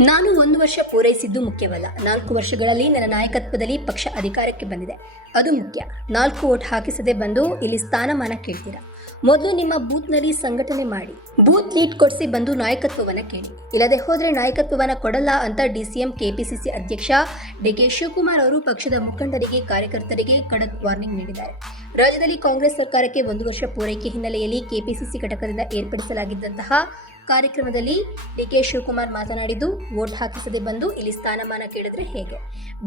ನಾನು ಒಂದು ವರ್ಷ ಪೂರೈಸಿದ್ದು ಮುಖ್ಯವಲ್ಲ. ನಾಲ್ಕು ವರ್ಷಗಳಲ್ಲಿ ನನ್ನ ನಾಯಕತ್ವದಲ್ಲಿ ಪಕ್ಷ ಅಧಿಕಾರಕ್ಕೆ ಬಂದಿದೆ. ಅದು ಮುಖ್ಯ. ನಾಲ್ಕು ಓಟ್ ಹಾಕಿಸದೆ ಬಂದು ಇಲ್ಲಿ ಸ್ಥಾನಮಾನ ಕೇಳ್ತೀರಾ? ಮೊದಲು ನಿಮ್ಮ ಬೂತ್ನಲ್ಲಿ ಸಂಘಟನೆ ಮಾಡಿ. ಬೂತ್ ಲೀಡ್ ಕೊಡಿಸಿ ಬಂದು ನಾಯಕತ್ವವನ್ನು ಕೇಳಿ. ಇಲ್ಲದೆ ಹೋದರೆ ನಾಯಕತ್ವವನ್ನು ಕೊಡಲ್ಲ ಅಂತ ಡಿ ಸಿ ಎಂ ಕೆಪಿಸಿಸಿ ಅಧ್ಯಕ್ಷ ಡಿ ಕೆ ಶಿವಕುಮಾರ್ ಅವರು ಪಕ್ಷದ ಮುಖಂಡರಿಗೆ, ಕಾರ್ಯಕರ್ತರಿಗೆ ಖಡಕ್ ವಾರ್ನಿಂಗ್ ನೀಡಿದ್ದಾರೆ. ರಾಜ್ಯದಲ್ಲಿ ಕಾಂಗ್ರೆಸ್ ಸರ್ಕಾರಕ್ಕೆ ಒಂದು ವರ್ಷ ಪೂರೈಕೆ ಹಿನ್ನೆಲೆಯಲ್ಲಿ ಕೆಪಿಸಿಸಿ ಘಟಕದಿಂದ ಏರ್ಪಡಿಸಲಾಗಿದ್ದಂತಹ ಕಾರ್ಯಕ್ರಮದಲ್ಲಿ ಡಿ ಕೆ ಶಿವಕುಮಾರ್ ಮಾತನಾಡಿದ್ದು ವೋಟ್ ಹಾಕಿಸದೆ ಬಂದು ಇಲ್ಲಿ ಸ್ಥಾನಮಾನ ಕೇಳಿದ್ರೆ ಹೇಗೆ?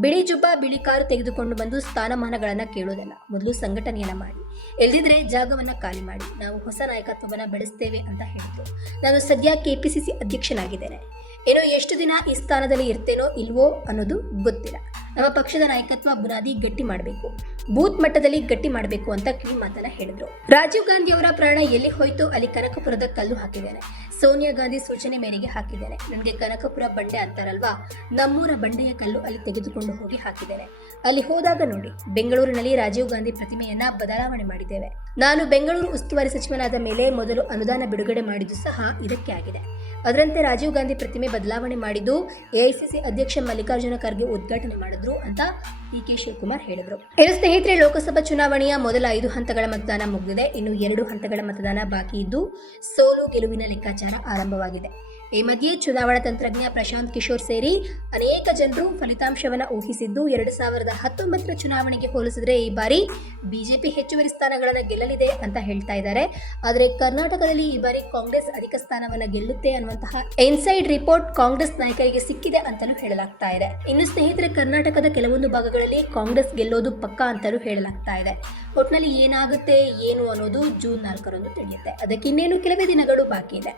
ಬಿಳಿ ಜುಬ್ಬ, ಬಿಳಿ ಕಾರು ತೆಗೆದುಕೊಂಡು ಬಂದು ಸ್ಥಾನಮಾನಗಳನ್ನ ಕೇಳೋದಲ್ಲ. ಮೊದಲು ಸಂಘಟನೆಯನ್ನ ಮಾಡಿ. ಎಲ್ದಿದ್ರೆ ಜಾಗವನ್ನ ಖಾಲಿ ಮಾಡಿ. ನಾವು ಹೊಸ ನಾಯಕತ್ವವನ್ನ ಬೆಳೆಸ್ತೇವೆ ಅಂತ ಹೇಳಿದ್ರು. ನಾನು ಸದ್ಯ ಕೆಪಿಸಿಸಿ ಅಧ್ಯಕ್ಷನಾಗಿದ್ದೇನೆ. ಏನೋ ಎಷ್ಟು ದಿನ ಈ ಸ್ಥಾನದಲ್ಲಿ ಇರ್ತೇನೋ ಇಲ್ವೋ ಅನ್ನೋದು ಗೊತ್ತಿಲ್ಲ. ನಮ್ಮ ಪಕ್ಷದ ನಾಯಕತ್ವ ಬುನಾದಿ ಗಟ್ಟಿ ಮಾಡಬೇಕು. ಬೂತ್ ಮಟ್ಟದಲ್ಲಿ ಗಟ್ಟಿ ಮಾಡಬೇಕು ಅಂತ ಕಿವಿ ಮಾತನ್ನ ಹೇಳಿದ್ರು. ರಾಜೀವ್ ಗಾಂಧಿ ಅವರ ಪ್ರಾಣ ಎಲ್ಲಿ ಹೋಯ್ತು ಅಲ್ಲಿ ಕನಕಪುರದ ಕಲ್ಲು ಹಾಕಿದ್ದೇನೆ. ಸೋನಿಯಾ ಗಾಂಧಿ ಸೂಚನೆ ಮೇರೆಗೆ ಹಾಕಿದ್ದೇನೆ ನನಗೆ ಕನಕಪುರ ಬಂಡೆ ಅಂತಾರಲ್ವಾ? ನಮ್ಮೂರ ಬಂಡೆಯ ಕಲ್ಲು ಅಲ್ಲಿ ತೆಗೆದುಕೊಂಡು ಹೋಗಿ ಹಾಕಿದ್ದೇನೆ. ಅಲ್ಲಿ ಹೋದಾಗ ನೋಡಿ, ಬೆಂಗಳೂರಿನಲ್ಲಿ ರಾಜೀವ್ ಗಾಂಧಿ ಪ್ರತಿಮೆಯನ್ನ ಬದಲಾವಣೆ ಮಾಡಿದ್ದೇವೆ. ನಾನು ಬೆಂಗಳೂರು ಉಸ್ತುವಾರಿ ಸಚಿವನಾದ ಮೇಲೆ ಮೊದಲು ಅನುದಾನ ಬಿಡುಗಡೆ ಮಾಡಿದ್ದು ಸಹ ಇದಕ್ಕೆ ಆಗಿದೆ. ಅದರಂತೆ ರಾಜೀವ್ ಗಾಂಧಿ ಪ್ರತಿಮೆ ಬದಲಾವಣೆ ಮಾಡಿದ್ದು ಎಐಸಿಸಿ ಅಧ್ಯಕ್ಷ ಮಲ್ಲಿಕಾರ್ಜುನ ಖರ್ಗೆ ಉದ್ಘಾಟನೆ ಮಾಡಿದ್ರು ಅಂತ ಡಿ ಕೆ ಶಿವಕುಮಾರ್ ಹೇಳಿದರು. ಇನ್ನು ಸ್ನೇಹಿತರೆ, ಲೋಕಸಭಾ ಚುನಾವಣೆಯ ಮೊದಲ ಐದು ಹಂತಗಳ ಮತದಾನ ಮುಗಿದಿದೆ. ಇನ್ನು ಎರಡು ಹಂತಗಳ ಮತದಾನ ಬಾಕಿ ಇದ್ದು ಸೋಲು ಗೆಲುವಿನ ಲೆಕ್ಕಾಚಾರ ಆರಂಭವಾಗಿದೆ. ಈ ಮಧ್ಯೆ ಚುನಾವಣಾ ತಂತ್ರಜ್ಞ ಪ್ರಶಾಂತ್ ಕಿಶೋರ್ ಸೇರಿ ಅನೇಕ ಜನರು ಫಲಿತಾಂಶವನ್ನು ಊಹಿಸಿದ್ದು ಎರಡು ಸಾವಿರದ ಹತ್ತೊಂಬತ್ತರ ಚುನಾವಣೆಗೆ ಹೋಲಿಸಿದ್ರೆ ಈ ಬಾರಿ ಬಿಜೆಪಿ ಹೆಚ್ಚುವರಿ ಸ್ಥಾನಗಳನ್ನು ಗೆಲ್ಲಲಿದೆ ಅಂತ ಹೇಳ್ತಾ ಇದ್ದಾರೆ. ಆದರೆ ಕರ್ನಾಟಕದಲ್ಲಿ ಈ ಬಾರಿ ಕಾಂಗ್ರೆಸ್ ಅಧಿಕ ಸ್ಥಾನವನ್ನು ಗೆಲ್ಲುತ್ತೆ ಅನ್ನುವಂತಹ ಇನ್ಸೈಡ್ ರಿಪೋರ್ಟ್ ಕಾಂಗ್ರೆಸ್ ನಾಯಕರಿಗೆ ಸಿಕ್ಕಿದೆ ಅಂತಲೂ ಹೇಳಲಾಗ್ತಾ ಇದೆ. ಇನ್ನು ಸ್ನೇಹಿತರೆ, ಕರ್ನಾಟಕದ ಕೆಲವೊಂದು ಭಾಗಗಳಲ್ಲಿ ಕಾಂಗ್ರೆಸ್ ಗೆಲ್ಲೋದು ಪಕ್ಕಾ ಅಂತಲೂ ಹೇಳಲಾಗ್ತಾ ಇದೆ. ಒಟ್ನಲ್ಲಿ ಏನಾಗುತ್ತೆ, ಏನು ಅನ್ನೋದು ಜೂನ್ ನಾಲ್ಕರಂದು ತಿಳಿಯುತ್ತೆ. ಅದಕ್ಕೆ ಇನ್ನೇನು ಕೆಲವೇ ದಿನಗಳು ಬಾಕಿ ಇದೆ